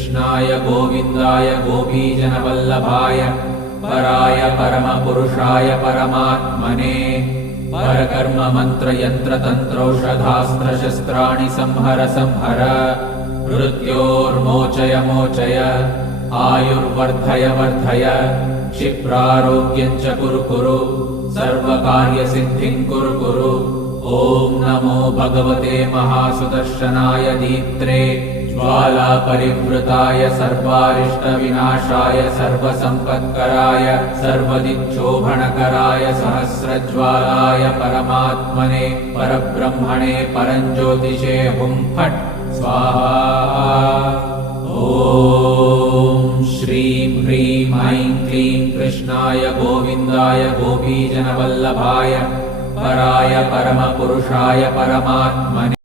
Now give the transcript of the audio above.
कृष्णाय गोविन्दाय गोपीजनवल्लभाय पराय परमपुरुषाय परमात्मने परकर्म मंत्र यंत्र तंत्रौषधास्त्र शस्त्राणि संहर संहर मृत्योर्मोचय मोचय आयुर्वर्धय वर्धय क्षिप्रारोग्यं च कुरु कुरु सर्वकार्यसिद्धिं कुरु कुरु। ॐ नमो भगवते महासुदर्शनाय दीप्त्रे ज्वालापरिवृताय सर्वारिष्टविनाशाय सर्वसम्पत्कराय सर्वदिक्शोभनकराय सहस्रज्वालाय परमात्मने परब्रह्मणे परञ्ज्योतिषे हुं फट् स्वाहा। ॐ श्रीं ह्रीं ऐं क्लीं कृष्णाय गोविन्दाय गोपीजनवल्लभाय पराय परमपुरुषाय परमात्मने